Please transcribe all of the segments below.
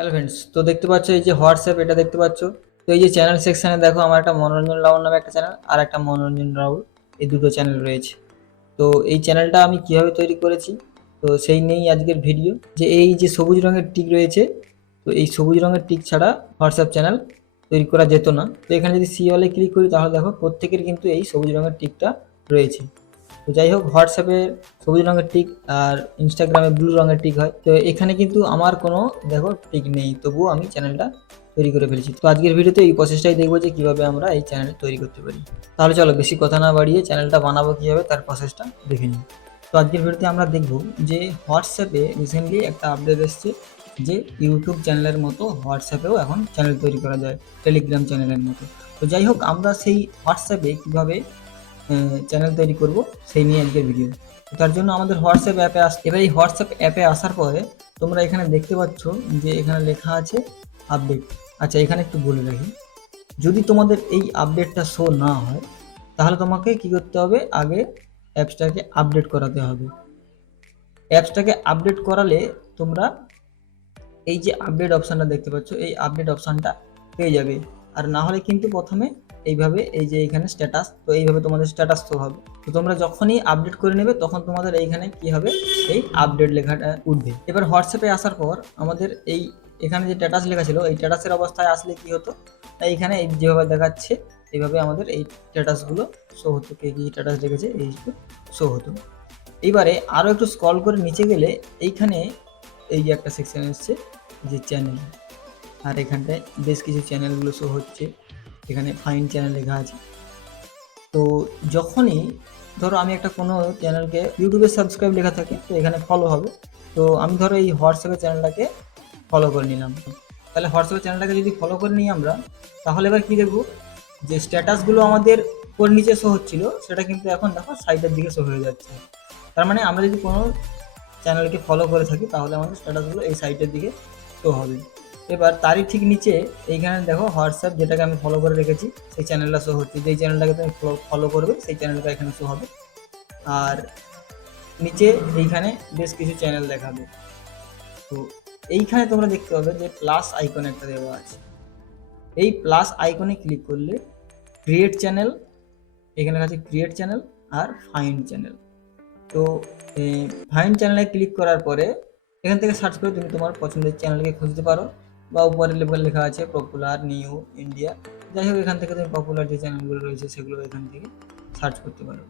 Hello friends, তো দেখতে পাচ্ছ এই যে হোয়াটসঅ্যাপ, এটা দেখতে পাচ্ছ। তো এই যে চ্যানেল সেকশনে দেখো, আমার একটা মনোরঞ্জন রাউল নামে একটা চ্যানেল আর একটা মনোরঞ্জন রাউল, এই দুটো চ্যানেল রয়েছে। তো এই চ্যানেলটা আমি কিভাবে তৈরি করেছি, তো সেই নিয়েই আজকের ভিডিও। যে এই যে সবুজ রঙের টিক রয়েছে, তো এই সবুজ রঙের টিক ছাড়া হোয়াটসঅ্যাপ চ্যানেল তৈরি করা যেত না। তো এখানে যদি সি অলে ক্লিক করি তাহলে দেখো প্রত্যেকের কিন্তু এই সবুজ রঙের টিকটা রয়েছে। তো যাই হোক, হোয়াটসঅ্যাপে সবুজ রঙের টিক আর ইনস্টাগ্রামে ব্লু রঙের টিক হয়। তো এখানে কিন্তু আমার কোনো দেখো টিক নেই, তবুও আমি চ্যানেলটা তৈরি করে ফেলেছি। তো আজকের ভিডিওতে এই প্রসেসটাই দেখবো যে কিভাবে আমরা এই চ্যানেল তৈরি করতে পারি। তাহলে চলো বেশি কথা না বাড়িয়ে চ্যানেলটা বানাবো কিভাবে তার প্রসেসটা দেখে নিই। তো আজকের ভিডিওতে আমরা দেখব যে হোয়াটসঅ্যাপে রিসেন্টলি একটা আপডেট এসছে যে ইউটিউব চ্যানেলের মতো হোয়াটসঅ্যাপেও এখন চ্যানেল তৈরি করা যায়, টেলিগ্রাম চ্যানেলের মতো। তো যাই হোক, আমরা সেই হোয়াটসঅ্যাপে কিভাবে চ্যানেল তৈরি করব সেই নিয়ে আজকের ভিডিও। তার জন্য আমাদের হোয়াটসঅ্যাপ অ্যাপে এবার এই হোয়াটসঅ্যাপ অ্যাপে আসার পরে তোমরা এখানে দেখতে পাচ্ছ যে এখানে লেখা আছে আপডেট। আচ্ছা, এখানে একটু বলে রাখি, যদি তোমাদের এই আপডেটটা শো না হয় তাহলে তোমাকে কি করতে হবে, আগে অ্যাপসটাকে আপডেট করাতে হবে। অ্যাপসটাকে আপডেট করালে তোমরা এই যে আপডেট অপশানটা দেখতে পাচ্ছ, এই আপডেট অপশানটা পেয়ে যাবে। আর না হলে কিন্তু প্রথমে এইভাবে, এই যে এইখানে স্ট্যাটাস, তো এইভাবে তোমাদের স্ট্যাটাস শো হবে। তো তোমরা যখনই আপডেট করে নেবে তখন তোমাদের এইখানে কি হবে, এই আপডেট লেখাটা উঠবে। এবার হোয়াটসঅ্যাপে আসার পর আমাদের এই এখানে যে স্ট্যাটাস লেখা ছিল, এই স্ট্যাটাসের অবস্থায় আসলে কি হতো, এইখানে এই যেভাবে দেখাচ্ছে এইভাবে আমাদের এই স্ট্যাটাসগুলো শো হতো, কে কী স্ট্যাটাস রেখেছে এইগুলো শো হতো। এইবারে আরও একটু স্ক্রল করে নিচে গেলে এইখানে এই যে একটা সেকশন এসছে যে চ্যানেল, আর এখানটায় বেশ কিছু চ্যানেলগুলো শো হচ্ছে। এখানে ফাইন চ্যানেল লেখা আছে। তো যখনই ধরো আমি একটা কোনো চ্যানেলকে ইউটিউবে সাবস্ক্রাইব লেখা থাকে, তো এখানে ফলো হবে। তো আমি ধরো এই হোয়াটসঅ্যাপের চ্যানেলটাকে ফলো করে নিলাম। তাহলে হোয়াটসঅ্যাপের চ্যানেলটাকে যদি ফলো করে নিই আমরা, তাহলে এবার কী দেখবো, যে স্ট্যাটাসগুলো আমাদের ওর নিচে শো হচ্ছিলো সেটা কিন্তু এখন দেখো সাইডের দিকে শো হয়ে যাচ্ছে। তার মানে আমরা যদি কোনো চ্যানেলকে ফলো করে থাকি তাহলে আমাদের স্ট্যাটাসগুলো এই সাইটের দিকে শো হবে। এবার তারই ঠিক নিচে এইখানে দেখো হোয়াটসঅ্যাপ, যেটাকে আমি ফলো করে রেখেছি সেই চ্যানেলটা শো হচ্ছে। যেই চ্যানেলটাকে তুমি ফলো করবে সেই চ্যানেলটা এখানে শো হবে। আর নিচে এইখানে বেশ কিছু চ্যানেল দেখাবে। তো এইখানে তোমরা দেখতে পাবে যে প্লাস আইকন একটা দেওয়া আছে। এই প্লাস আইকনে ক্লিক করলে ক্রিয়েট চ্যানেল, এখানে আছে ক্রিয়েট চ্যানেল আর ফাইন্ড চ্যানেল। তো ফাইন্ড চ্যানেলে ক্লিক করার পরে এখান থেকে সার্চ করে তুমি তোমার পছন্দের চ্যানেলকে খুঁজতে পারো, বা উপরে লেভেল লেখা আছে পপুলার, নিউ, ইন্ডিয়া। যাই হোক, এখান থেকে তুমি পপুলার যে চ্যানেলগুলো রয়েছে সেগুলো এখান থেকে সার্চ করতে পারো।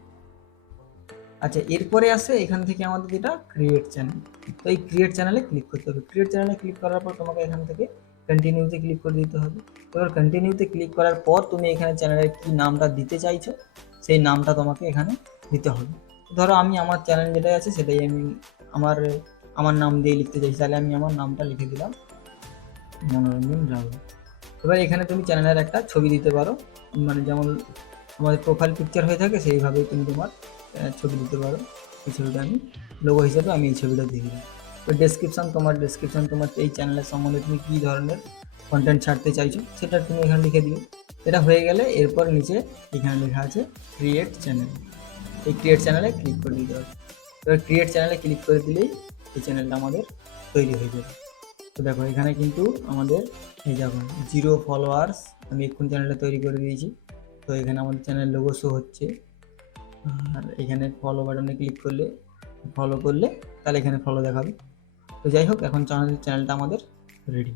আচ্ছা, এরপরে আসে এখান থেকে আমাদের যেটা ক্রিয়েট চ্যানেল। তো এই ক্রিয়েট চ্যানেলে ক্লিক করতে হবে। ক্রিয়েট চ্যানেলে ক্লিক করার পর তোমাকে এখান থেকে কন্টিনিউতে ক্লিক করে দিতে হবে। এবার কন্টিনিউতে ক্লিক করার পর তুমি এখানে চ্যানেলের কী নামটা দিতে চাইছো সেই নামটা তোমাকে এখানে দিতে হবে। ধরো আমি আমার চ্যানেল যেটাই আছে সেটাই আমি আমার আমার নাম দিয়ে লিখতে চাইছি, তাহলে আমি আমার নামটা লিখে দিলাম মনোরঞ্জন রাউল। এবার এখানে তুমি চ্যানেলের একটা ছবি দিতে পারো, মানে যেমন আমাদের প্রোফাইল পিকচার হয়ে থাকে সেইভাবেই তুমি তোমার ছবি দিতে পারো। এই ছবিটা আমি লোগো হিসেবে আমি এই ছবিটা দিয়ে দিলাম। তো ডেসক্রিপশান তোমার এই চ্যানেলের সম্বন্ধে তুমি কী ধরনের কন্টেন্ট ছাড়তে চাইছো সেটা তুমি এখানে লিখে দিও। এটা হয়ে গেলে এরপর নিচে এখানে লেখা আছে ক্রিয়েট চ্যানেল। এই ক্রিয়েট চ্যানেলে ক্লিক করে দিতে হবে। এবার ক্রিয়েট চ্যানেলে ক্লিক করে দিলেই এই চ্যানেলটা আমাদের তৈরি হয়ে যাবে। তো দেখো এখানে কিন্তু আমাদের এই দেখো 0 ফলোয়ার্স, আমি এক্ষুনি চ্যানেলটা তৈরি করে দিয়েছি। তো এখানে আমাদের চ্যানেল লোগো শো হচ্ছে। আর এখানে ফলো বাটনে ক্লিক করলে, ফলো করলে তাহলে এখানে ফলো দেখাবে। তো যাই হোক, এখন চ্যানেলটা আমাদের রেডি।